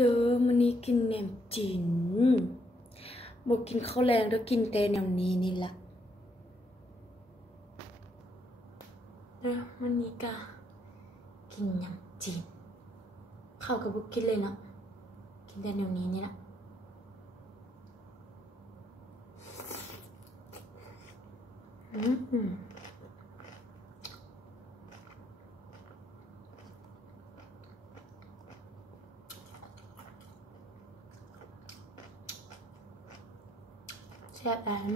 เด้อมื้อนี้กินแหนมจีนบ่กินข้าวแรงเด้อกินแต่แนวนี้นี่ล่ะเด้อมื้อนี้ก็กินแหนมจีนข้าวก็บ่กินเลยเนาะกินแต่แนวนี้นี่ล่ะแซ่บอัน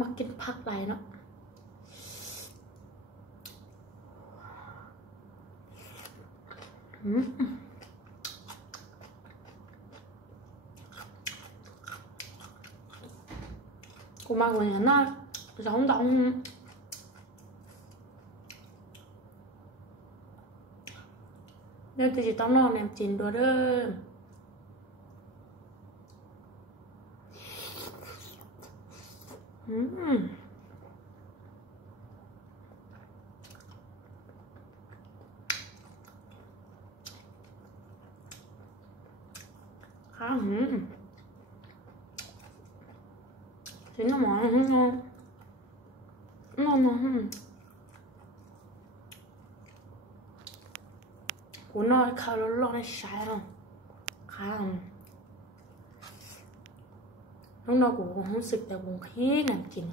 มากินผักหลายเนาะกูmặc này nó sống động nên tôi chỉ tóm nó làm chín đồ đó chính là món này ngon ngon của nó khá là lo này sai không khá là lúc nào cũng không sựcแต่cũng khí làm chín